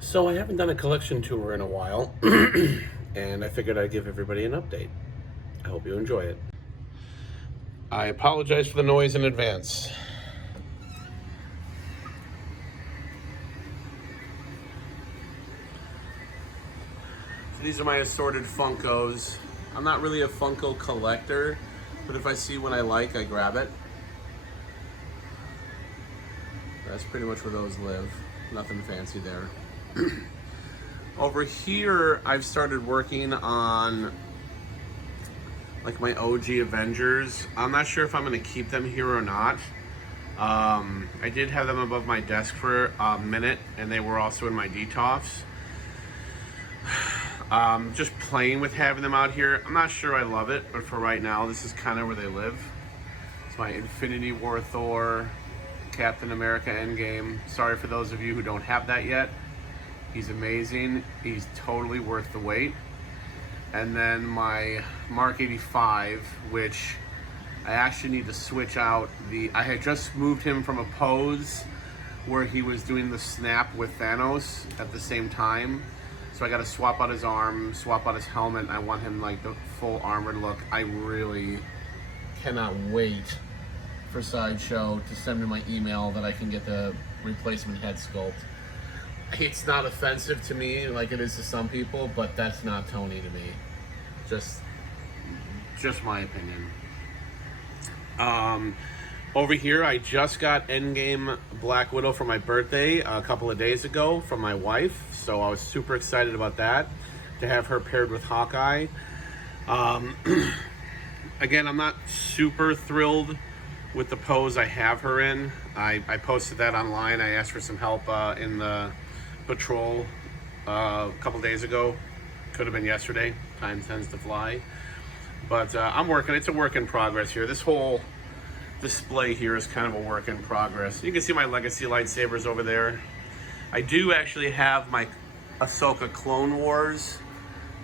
So I haven't done a collection tour in a while, and I figured I'd give everybody an update. I hope you enjoy it. I apologize for the noise in advance. So these are my assorted Funkos. I'm not really a Funko collector, but if I see one I like, I grab it. That's pretty much where those live. Nothing fancy there. Over here, I've started working on like my OG Avengers. I'm not sure if I'm going to keep them here or not. I did have them above my desk for a minute, and they were also in my DTOFs. Just playing with having them out here. I'm not sure I love it, but for right now, this is kind of where they live. It's my Infinity War Thor, Captain America Endgame. Sorry for those of you who don't have that yet. He's amazing. He's totally worth the wait. And then my Mark 85, which I actually need to switch out. I had just moved him from a pose where he was doing the snap with Thanos at the same time. So I got to swap out his arm, swap out his helmet. And I want him like the full armored look. I really cannot wait for Sideshow to send me my email that I can get the replacement head sculpt. It's not offensive to me like it is to some people, but that's not Tony to me. Just my opinion. Over here, I just got Endgame Black Widow for my birthday a couple of days ago from my wife, so I was super excited about that, to have her paired with Hawkeye. Again, I'm not super thrilled with the pose I have her in. I posted that online. I asked for some help in the patrol a couple days ago. Could have been yesterday. Time tends to fly. But I'm working. It's a work in progress here. This whole display here is kind of a work in progress. You can see my Legacy lightsabers over there. I do actually have my Ahsoka Clone Wars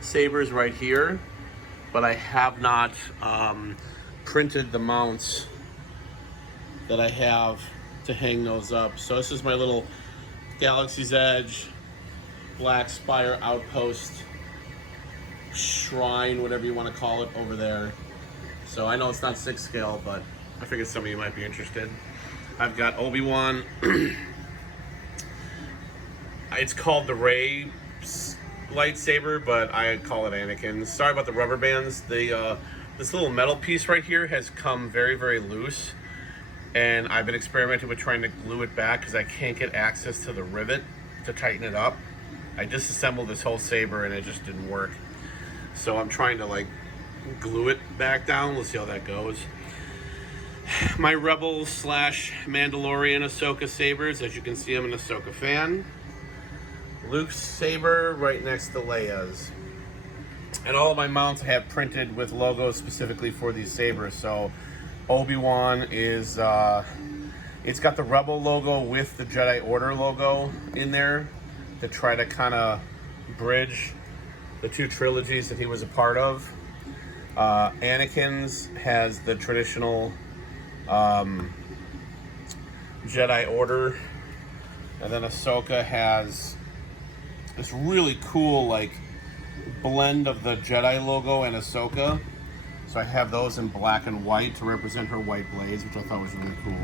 sabers right here, but I have not printed the mounts that I have to hang those up. So this is my little Galaxy's Edge Black Spire Outpost shrine, whatever you want to call it, over there. So I know it's not 6 scale, but I figured some of you might be interested. I've got Obi-Wan. It's called the Rey lightsaber, but I call it Anakin's. Sorry about the rubber bands. This little metal piece right here has come very, very loose, and I've been experimenting with trying to glue it back because I can't get access to the rivet to tighten it up. I disassembled this whole saber and it just didn't work. So I'm trying to like glue it back down. We'll see how that goes. My Rebel / Mandalorian Ahsoka sabers. As you can see, I'm an Ahsoka fan. Luke's saber right next to Leia's. And all of my mounts I have printed with logos specifically for these sabers. So Obi-Wan is, it's got the Rebel logo with the Jedi Order logo in there to try to kind of bridge the two trilogies that he was a part of. Anakin's has the traditional Jedi Order, and then Ahsoka has this really cool like blend of the Jedi logo and Ahsoka. So I have those in black and white to represent her white blades, which I thought was really cool.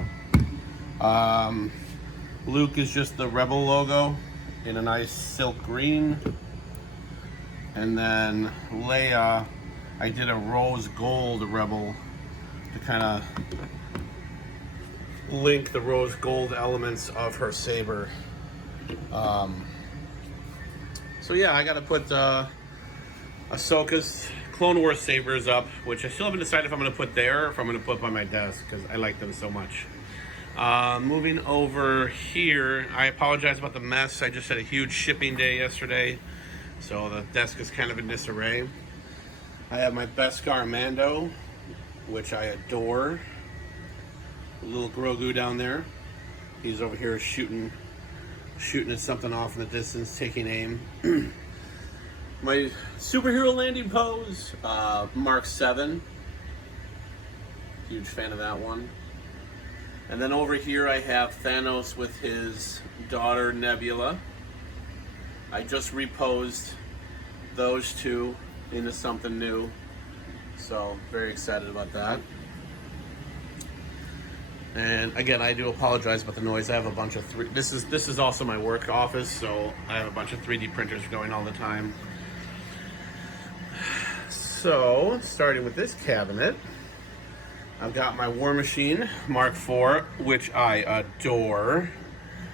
Luke is just the Rebel logo in a nice silk green. And then Leia, I did a rose gold Rebel to kind of link the rose gold elements of her saber. So yeah, I gotta put Ahsoka's Clone Wars sabers up, which I still haven't decided if I'm gonna put there or if I'm gonna put by my desk because I like them so much. Moving over here, I apologize about the mess. I just had a huge shipping day yesterday, so the desk is kind of in disarray. I have my Beskar Mando, which I adore. A little Grogu down there. He's over here shooting at something off in the distance, taking aim. My superhero landing pose, Mark 7. Huge fan of that one. And then over here I have Thanos with his daughter Nebula. I just reposed those two into something new, so very excited about that. And again, I do apologize about the noise. I have a bunch of this is also my work office, so I have a bunch of 3D printers going all the time. So, starting with this cabinet, I've got my War Machine Mark IV, which I adore.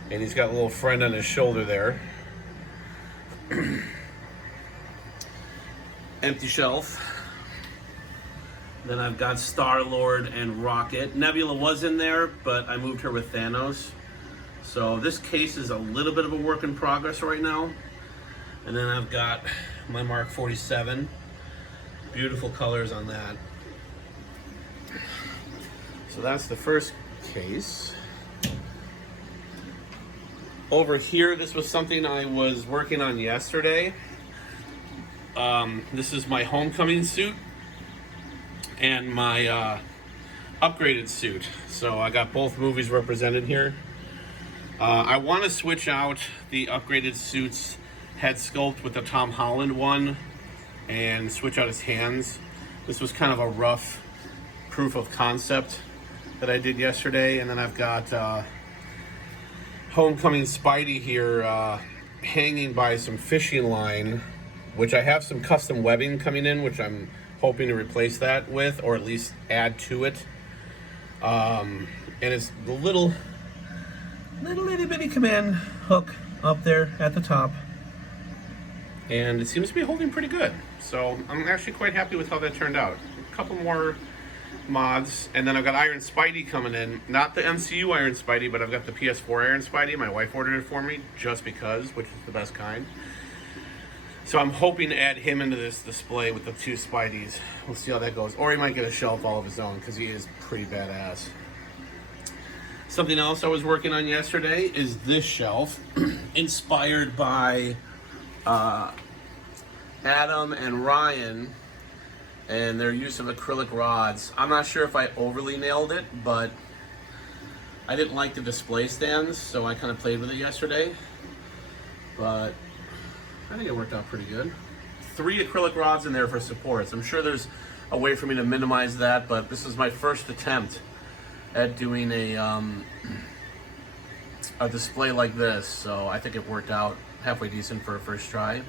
And he's got a little friend on his shoulder there. Empty shelf. Then I've got Star-Lord and Rocket. Nebula was in there, but I moved her with Thanos. So this case is a little bit of a work in progress right now. And then I've got my Mark 47. Beautiful colors on that. So that's the first case. Over here, this was something I was working on yesterday. This is my homecoming suit and my upgraded suit. So I got both movies represented here. I want to switch out the upgraded suit's head sculpt with the Tom Holland one and switch out his hands. This was kind of a rough proof of concept that I did yesterday. And then I've got homecoming Spidey here hanging by some fishing line, which I have some custom webbing coming in, which I'm hoping to replace that with, or at least add to it. And it's the little itty bitty command hook up there at the top. And it seems to be holding pretty good. So I'm actually quite happy with how that turned out. A couple more mods, and then I've got Iron Spidey coming in. Not the MCU Iron Spidey, but I've got the PS4 Iron Spidey. My wife ordered it for me just because, which is the best kind. So I'm hoping to add him into this display with the two Spideys. We'll see how that goes. Or he might get a shelf all of his own, because he is pretty badass. Something else I was working on yesterday is this shelf, inspired by Adam and Ryan and their use of acrylic rods. I'm not sure if I overly nailed it, but I didn't like the display stands, so I kind of played with it yesterday. But I think it worked out pretty good. 3 acrylic rods in there for supports. I'm sure there's a way for me to minimize that, but this is my first attempt at doing a display like this, so I think it worked out halfway decent for a first try.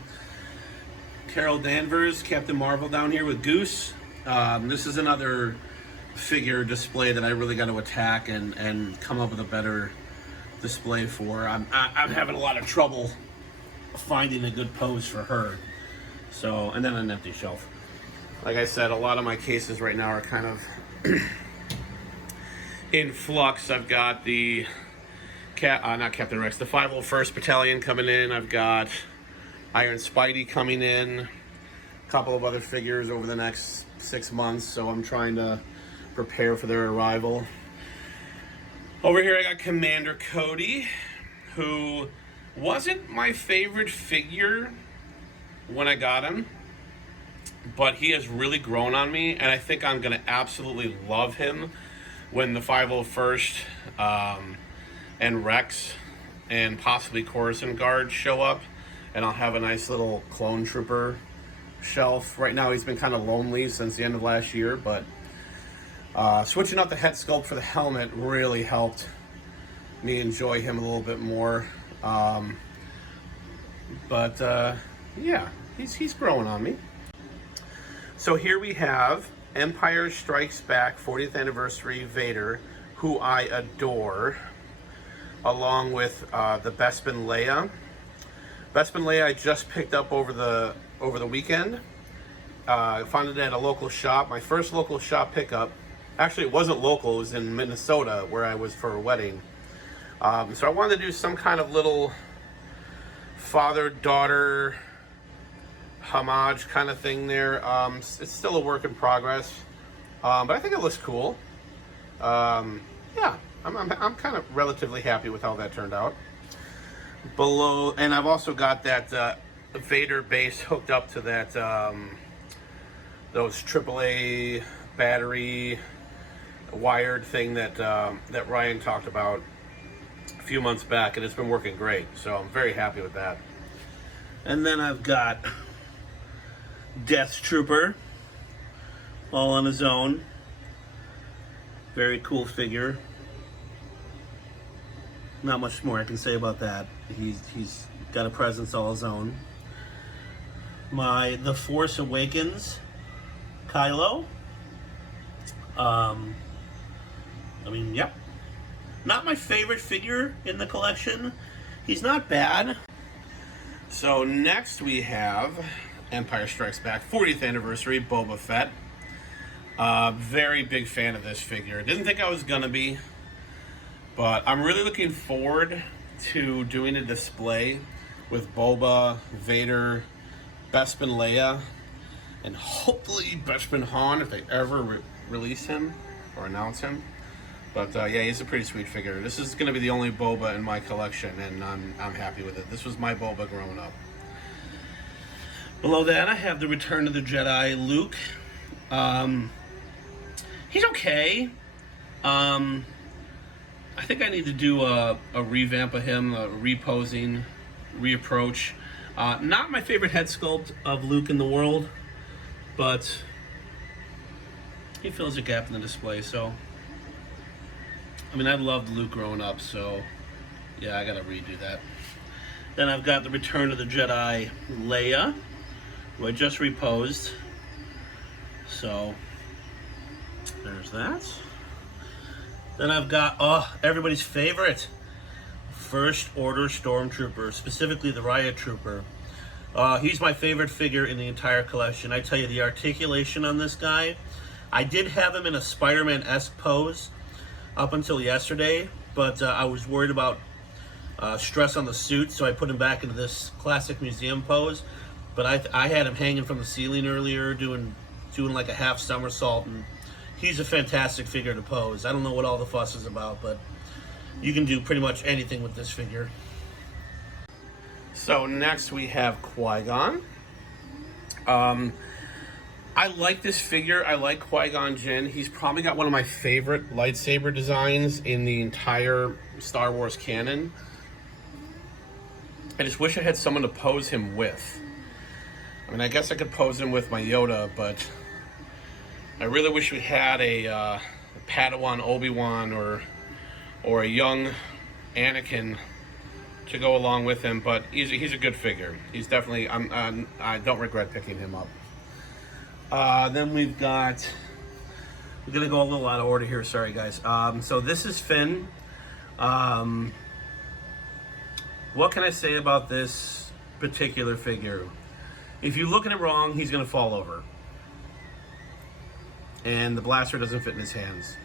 Carol Danvers, Captain Marvel down here with Goose. This is another figure display that I really got to attack and come up with a better display for. I'm having a lot of trouble finding a good pose for her. So, and then an empty shelf. Like I said, a lot of my cases right now are kind of in flux. I've got the not Captain Rex, the 501st Battalion coming in. I've got Iron Spidey coming in, a couple of other figures over the next 6 months, so I'm trying to prepare for their arrival. Over here I got Commander Cody, who wasn't my favorite figure when I got him, but he has really grown on me, and I think I'm going to absolutely love him when the 501st and Rex and possibly Coruscant Guard show up, and I'll have a nice little clone trooper shelf. Right now he's been kind of lonely since the end of last year, but switching out the head sculpt for the helmet really helped me enjoy him a little bit more. Yeah, he's growing on me. So here we have Empire Strikes Back 40th Anniversary Vader, who I adore, along with the Bespin Leia. Bespin Leia I just picked up over the weekend. I found it at a local shop. My first local shop pickup. Actually, it wasn't local. It was in Minnesota, where I was for a wedding. So I wanted to do some kind of little father-daughter homage kind of thing there. It's still a work in progress, but I think it looks cool. Yeah, I'm kind of relatively happy with how that turned out. Below, and I've also got that Vader base hooked up to that those AAA battery wired thing that Ryan talked about a few months back, and it's been working great. So I'm very happy with that. And then I've got Death Trooper, all on his own. Very cool figure. Not much more I can say about that. He's got a presence all his own. The Force Awakens Kylo. Yep. Not my favorite figure in the collection. He's not bad. So next we have Empire Strikes Back 40th anniversary Boba Fett. Very big fan of this figure. Didn't think I was gonna be, but I'm really looking forward to doing a display with Boba, Vader, Bespin Leia, and hopefully Bespin Han if they ever release him or announce him. But yeah, he's a pretty sweet figure. This is going to be the only Boba in my collection, and I'm happy with it. This was my Boba growing up. Below that, I have the Return of the Jedi Luke. He's okay. I think I need to do a revamp of him, a reposing, reapproach. Not my favorite head sculpt of Luke in the world, but he fills a gap in the display, so... I loved Luke growing up, so yeah, I gotta redo that. Then I've got the Return of the Jedi Leia, who I just reposed. So there's that. Then I've got everybody's favorite First Order Stormtrooper, specifically the Riot Trooper. He's my favorite figure in the entire collection. I tell you, the articulation on this guy. I did have him in a Spider-Man-esque pose up until yesterday, but I was worried about stress on the suit, so I put him back into this classic museum pose. But I had him hanging from the ceiling earlier, doing like a half somersault, and he's a fantastic figure to pose. I don't know what all the fuss is about, but you can do pretty much anything with this figure. So next we have Qui-Gon. I like this figure. I like Qui-Gon Jinn. He's probably got one of my favorite lightsaber designs in the entire Star Wars canon. I just wish I had someone to pose him with. I guess I could pose him with my Yoda, but I really wish we had a Padawan Obi-Wan or a young Anakin to go along with him. But he's a good figure. He's definitely. I don't regret picking him up. Then we're gonna go a little out of order here, sorry guys. So this is Finn. What can I say about this particular figure? If you look at it wrong, he's gonna fall over. And the blaster doesn't fit in his hands.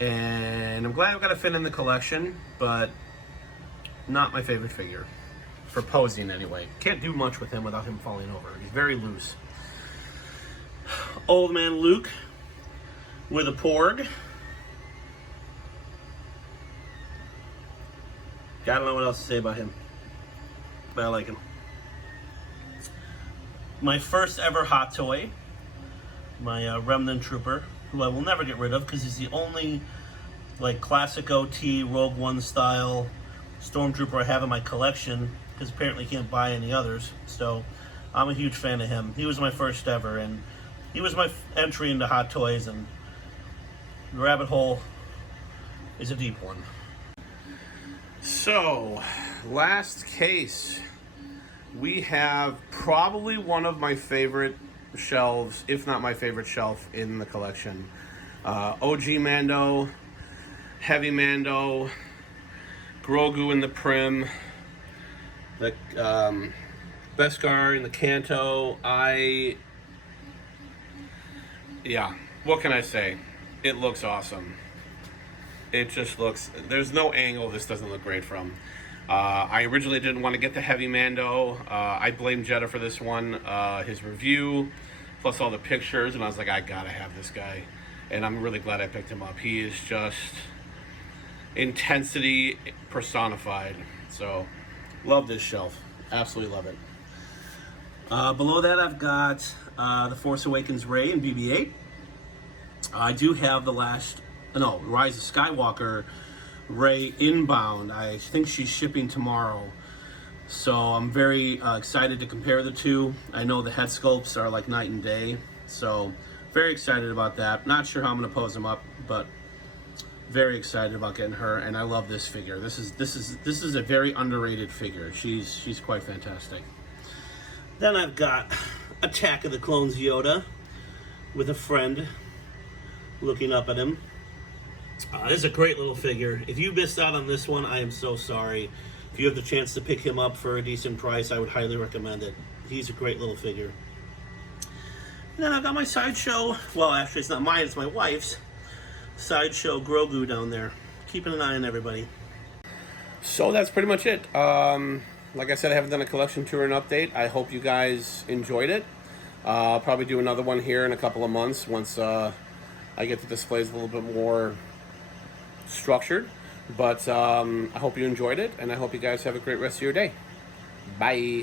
And I'm glad I've got a Finn in the collection, but not my favorite figure. For posing anyway. Can't do much with him without him falling over. He's very loose. Old Man Luke with a Porg. I don't know what else to say about him, but I like him. My first ever hot toy, my Remnant Trooper, who I will never get rid of because he's the only classic OT Rogue One style Stormtrooper I have in my collection, because apparently you can't buy any others. So I'm a huge fan of him. He was my first ever, and he was my entry into hot toys, and the rabbit hole is a deep one. So, last case, we have probably one of my favorite shelves, if not my favorite shelf in the collection. OG Mando, Heavy Mando, Grogu in the Prim, the Beskar in the Canto. Yeah, what can I say? It looks awesome. It just looks, there's no angle this doesn't look great from. I originally didn't want to get the Heavy Mando. I blame Jeddah for this one. His review, plus all the pictures, and I was like, I gotta have this guy. And I'm really glad I picked him up. He is just intensity personified. So, love this shelf. Absolutely love it. Below that, I've got The Force Awakens Rey in BB-8. I do have the Rise of Skywalker Rey inbound. I think she's shipping tomorrow. So I'm very excited to compare the two. I know the head sculpts are like night and day, so very excited about that. Not sure how I'm going to pose them up, but very excited about getting her. And I love this figure. This is a very underrated figure. She's quite fantastic. Then I've got Attack of the Clones Yoda with a friend looking up at him. This is a great little figure. If you missed out on this one, I am so sorry. If you have the chance to pick him up for a decent price, I would highly recommend it. He's a great little figure. And then I've got my Sideshow, well, actually it's not mine, it's my wife's, Sideshow Grogu down there. Keeping an eye on everybody. So that's pretty much it. Like I said, I haven't done a collection tour and update. I hope you guys enjoyed it. I'll probably do another one here in a couple of months once I get the displays a little bit more structured. But I hope you enjoyed it, and I hope you guys have a great rest of your day. Bye.